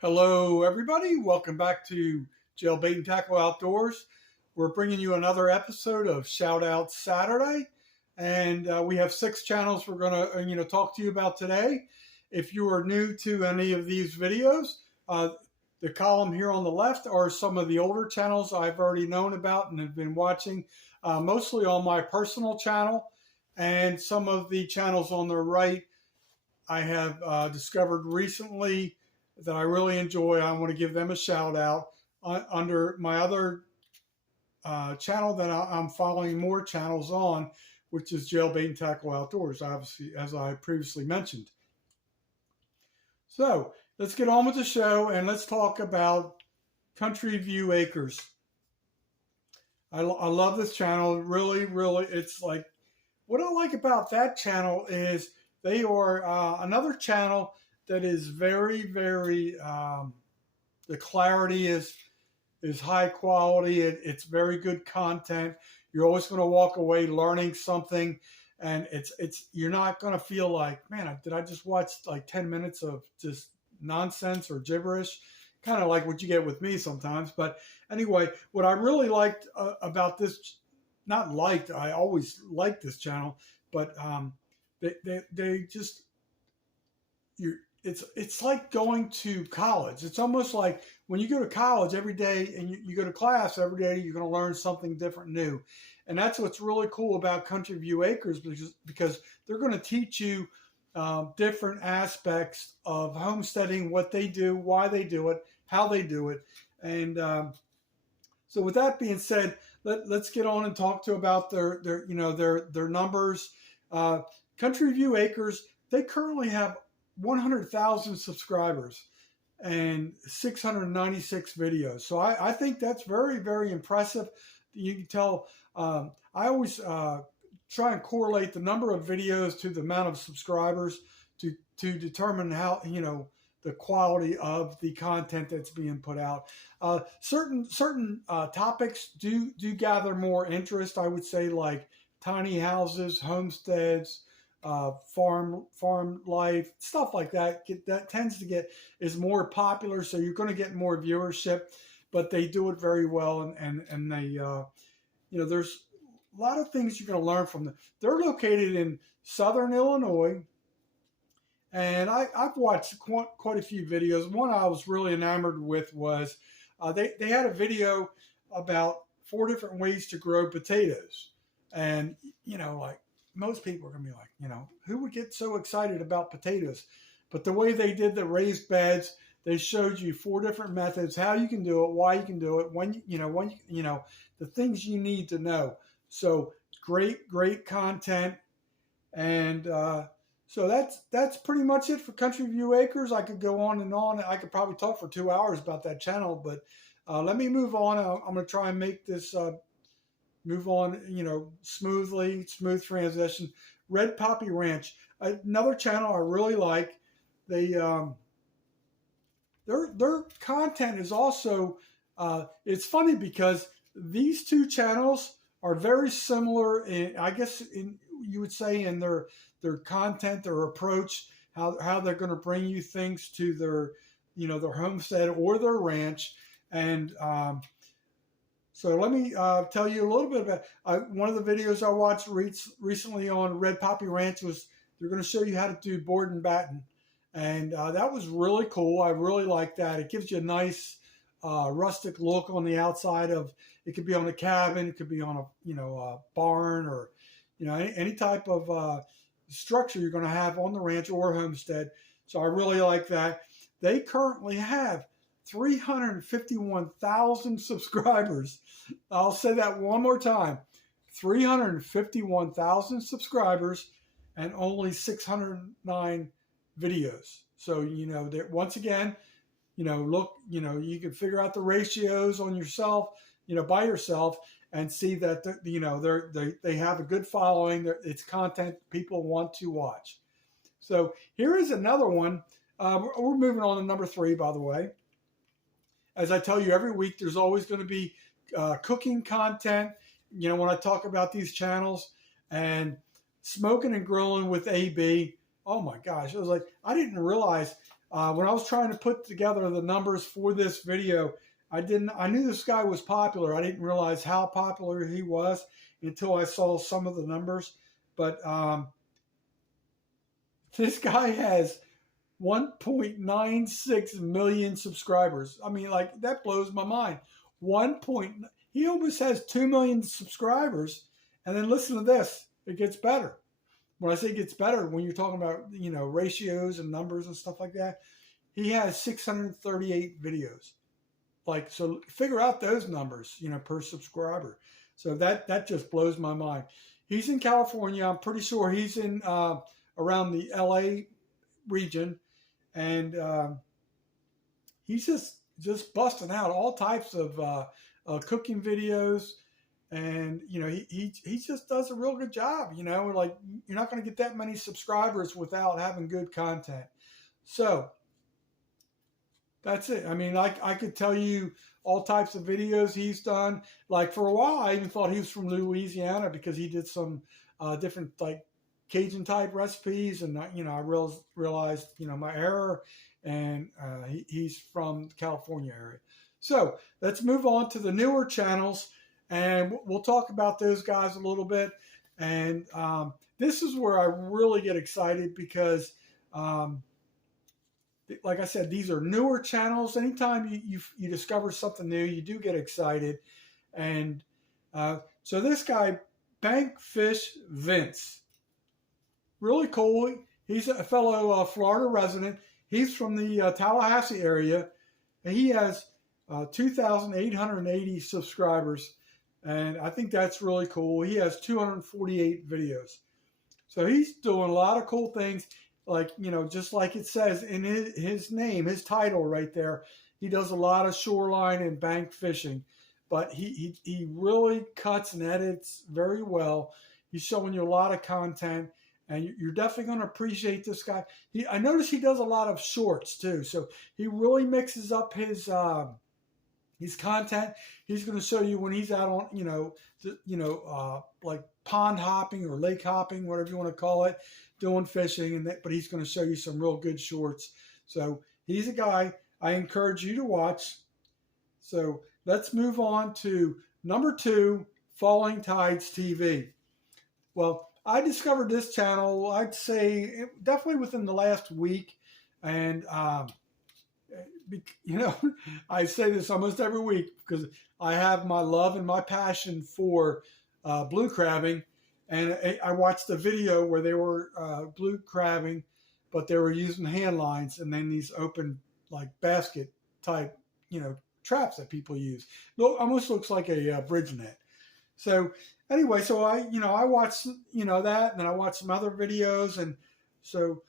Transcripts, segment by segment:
Hello, everybody. Welcome back to Jailbait and Tackle Outdoors. We're bringing you another episode of Shout Out Saturday, and we have 6 channels we're going to talk to you about today. If you are new to any of these videos, the column here on the left are some of the older channels I've already known about and have been watching, mostly on my personal channel, and some of the channels on the right I have discovered recently that I really enjoy. I want to give them a shout out. Under my other channel that I'm following more channels on, which is Jailbait and Tackle Outdoors, obviously, as I previously mentioned. So let's get on with the show and let's talk about Country View Acres. I love this channel. Really, it's like, what I like about that channel is they are another channel that is very, the clarity is high quality. It's very good content. You're always going to walk away learning something, and you're not going to feel like, man, did I just watch like 10 minutes of just nonsense or gibberish? Kind of like what you get with me sometimes. But anyway, what I really liked about this, not liked, I always liked this channel, but they just, it's like going to college. It's almost like when you go to college every day and you go to class every day, you're going to learn something different, new. And that's what's really cool about Country View Acres, because they're going to teach you different aspects of homesteading, what they do, why they do it, how they do it. And so with that being said, let's get on and talk about their numbers. Country View Acres, they currently have 100,000 subscribers and 696 videos. So I think that's very impressive. You can tell, I always try and correlate the number of videos to the amount of subscribers to determine how, the quality of the content that's being put out. Certain topics do gather more interest, I would say, like tiny houses, homesteads, farm life, stuff like that. That tends to is more popular, so you're going to get more viewership. But they do it very well, and they there's a lot of things you're going to learn from them. They're located in Southern Illinois, and I've watched quite a few videos. One I was really enamored with was they had a video about 4 different ways to grow potatoes, and like, most people are going to be like, who would get so excited about potatoes? But the way they did the raised beds, they showed you 4 different methods, how you can do it, why you can do it, when the things you need to know. So great content. And so that's pretty much it for Country View Acres. I could go on and on. I could probably talk for 2 hours about that channel, but let me move on. I'm going to try and make this move on, smooth transition. Red Poppy Ranch, another channel I really like. They their content is also it's funny because these 2 channels are very similar I guess you would say in their content, their approach, how they're going to bring you things to their their homestead or their ranch. And so let me tell you a little bit about one of the videos I watched recently on Red Poppy Ranch. Was they're going to show you how to do board and batten, and that was really cool. I really like that. It gives you a nice rustic look on the outside of. It could be on a cabin, it could be on a barn, or any type of structure you're going to have on the ranch or homestead. So I really like that. They currently have 351,000 subscribers. I'll say that one more time. 351,000 subscribers and only 609 videos. So, that once again, look, you can figure out the ratios on yourself, by yourself, and see that, they have a good following. It's content people want to watch. So here is another one. We're moving on to number 3, by the way. As I tell you every week, there's always going to be cooking content, when I talk about these channels. And Smoking and Grilling with AB. Oh my gosh. I was like, I didn't realize When I was trying to put together the numbers for this video, I knew this guy was popular. I didn't realize how popular he was until I saw some of the numbers. But this guy has 1.96 million subscribers. I mean, like, that blows my mind. He almost has 2 million subscribers. And then listen to this. It gets better. When I say it gets better, when you're talking about, you know, ratios and numbers and stuff like that, he has 638 videos. Like, so figure out those numbers, you know, per subscriber. So that just blows my mind. He's in California. I'm pretty sure he's in around the LA region, and he's just busting out all types of cooking videos, and you know, he just does a real good job. You know, like, you're not going to get that many subscribers without having good content. So that's it. I mean, I could tell you all types of videos he's done. Like, for a while, I even thought he was from Louisiana because he did some different, like, Cajun type recipes, and you know, I realized, you know, my error, and he's from the California area. So let's move on to the newer channels, and we'll talk about those guys a little bit. And this is where I really get excited because, like I said, these are newer channels. Anytime you discover something new, you do get excited. And so this guy, Bankfish Vince, really cool. He's a fellow Florida resident. He's from the Tallahassee area, and he has 2,880 subscribers, and I think that's really cool. He has 248 videos. So he's doing a lot of cool things. Like, you know, just like it says in his name, his title right there, he does a lot of shoreline and bank fishing. But he really cuts and edits very well. He's showing you a lot of content, and you're definitely going to appreciate this guy. I notice he does a lot of shorts too. So he really mixes up his content. He's going to show you when he's out on, like pond hopping or lake hopping, whatever you want to call it, doing fishing, but he's going to show you some real good shorts. So he's a guy I encourage you to watch. So let's move on to number 2, Falling Tides TV. Well, I discovered this channel, I'd say, definitely within the last week. And, you know, I say this almost every week because I have my love and my passion for blue crabbing. And I watched a video where they were blue crabbing, but they were using hand lines and then these open, like, basket type, you know, traps that people use. It almost looks like a bridge net. So anyway, so I watched, you know, that, and then I watched some other videos. And so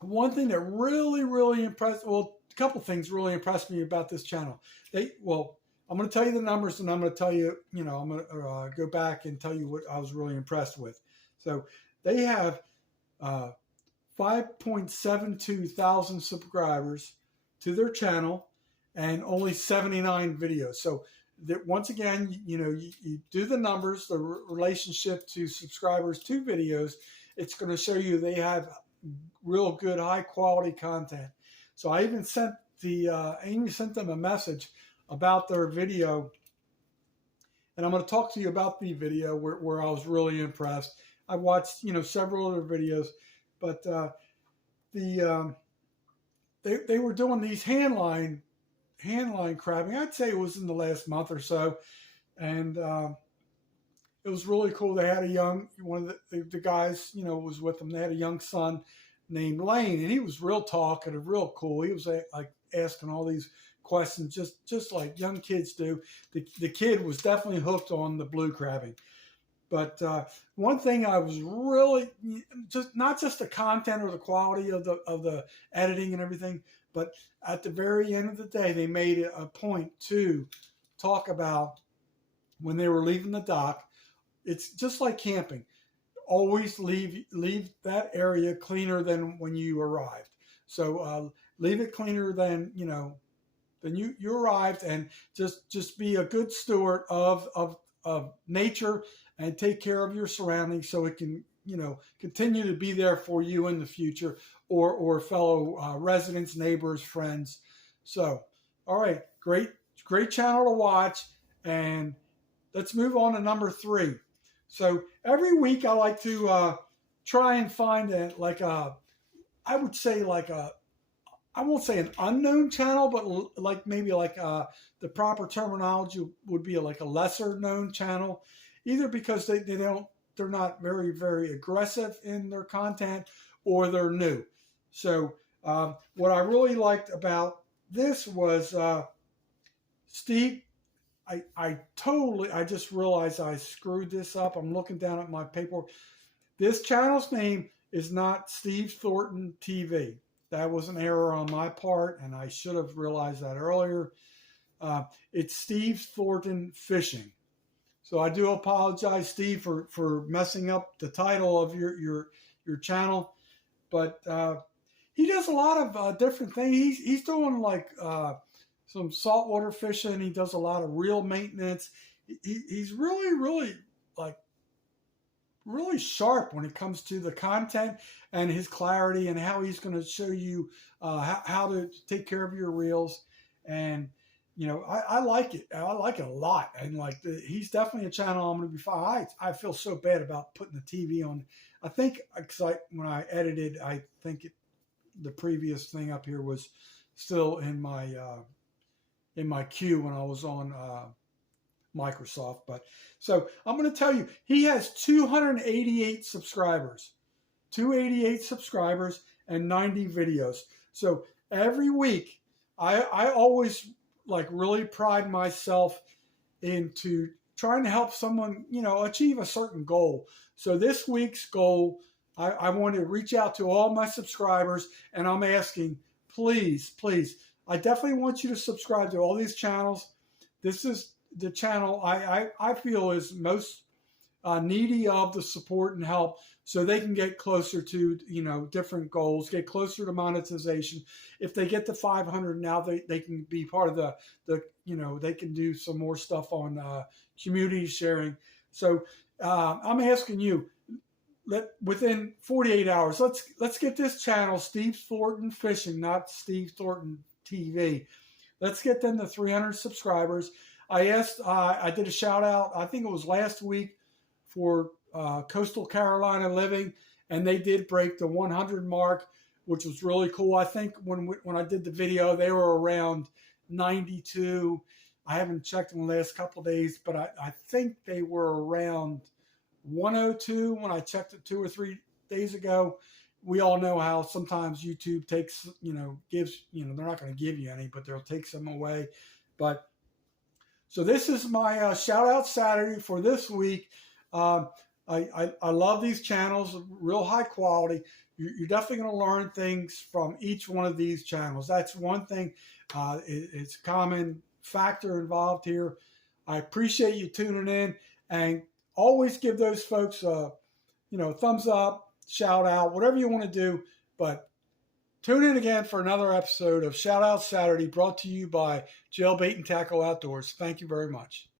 one thing that really impressed, well, a couple things really impressed me about this channel. I'm going to tell you the numbers, and I'm going to tell you, you know, I'm going to go back and tell you what I was really impressed with. So they have 5.72 thousand subscribers to their channel and only 79 videos. So that, once again, you know, you do the numbers, the relationship to subscribers to videos, it's going to show you they have real good, high quality content. So I even sent them a message about their video, and I'm going to talk to you about the video where I was really impressed. I watched, you know, several other videos, but they were doing these hand line crabbing. I'd say it was in the last month or so, and it was really cool. They had one of the guys, you know, was with them. They had a young son named Lane, and he was real talkative, real cool. He was like asking all these questions, just like young kids do. The kid was definitely hooked on the blue crabbing. But one thing I was really, not just the content or the quality of the editing and everything, but at the very end of the day, they made it a point to talk about when they were leaving the dock. It's just like camping. Always leave that area cleaner than when you arrived. So leave it cleaner than, you know, then you arrived, and just be a good steward of nature and take care of your surroundings so it can continue to be there for you in the future, or fellow residents, neighbors, friends. So, all right, great channel to watch, and let's move on to number 3. So every week I like to try and find I would say I won't say an unknown channel, but maybe the proper terminology would be like a lesser known channel, either because they're not very, very aggressive in their content, or they're new. So what I really liked about this was Steve. I just realized I screwed this up. I'm looking down at my paperwork. This channel's name is not Steve Thornton TV. That was an error on my part, and I should have realized that earlier. It's Steve Thornton Fishing. So I do apologize, Steve, for messing up the title of your channel. But he does a lot of different things. He's doing some saltwater fishing. He does a lot of reel maintenance. He's really, really really sharp when it comes to the content and his clarity, and how he's going to show you how to take care of your reels. And I like it. I like it a lot. And he's definitely a channel I'm going to be following. I feel so bad about putting the TV on. I think when I edited, I think the previous thing up here was still in my queue when I was on Microsoft. But so I'm going to tell you, he has 288 subscribers, 288 subscribers and 90 videos. So every week, I always really pride myself into trying to help someone, achieve a certain goal. So this week's goal, I want to reach out to all my subscribers, and I'm asking, please, I definitely want you to subscribe to all these channels. This is the channel I feel is most needy of the support and help, so they can get closer to different goals, get closer to monetization. If they get to 500 now, they can be part of the they can do some more stuff on community sharing. So I'm asking you, within 48 hours, let's get this channel, Steve Thornton Fishing, not Steve Thornton TV. Let's get them to 300 subscribers. I did a shout out, I think it was last week, for Coastal Carolina Living, and they did break the 100 mark, which was really cool. I think when I did the video, they were around 92. I haven't checked in the last couple of days, but I think they were around 102 when I checked it 2 or 3 days ago. We all know how sometimes YouTube takes, gives, they're not going to give you any, but they'll take some away. But so this is my shout out Saturday for this week. I love these channels, real high quality. You're definitely going to learn things from each one of these channels. That's one thing. It's a common factor involved here. I appreciate you tuning in, and always give those folks a thumbs up, shout out, whatever you want to do. But tune in again for another episode of Shout Out Saturday, brought to you by Jailbait and Tackle Outdoors. Thank you very much.